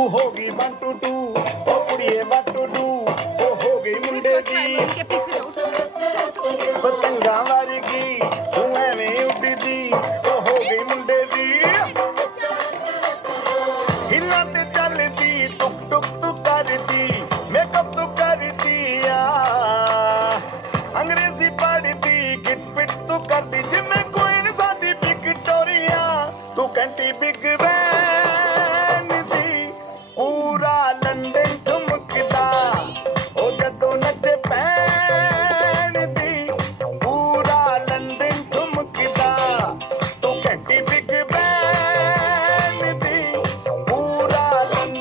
ਤੂੰ ਹੋ ਗਈ 1 2 2 ਓ ਕੁੜੀਏ 1 2 2 ਓ ਹੋ ਗਈ ਮੁੰਡੇ ਦੀ ਪਤੰਗਾ ਵਰਗੀ ਤੂੰ ਐਵੇਂ ਉੱਡਦੀ ਓ ਹੋ ਗਈ ਮੁੰਡੇ ਦੀ ਹਿੱਲਾਂ ਤੇ ਚੱਲਦੀ ਟੁਕ ਟੁਕ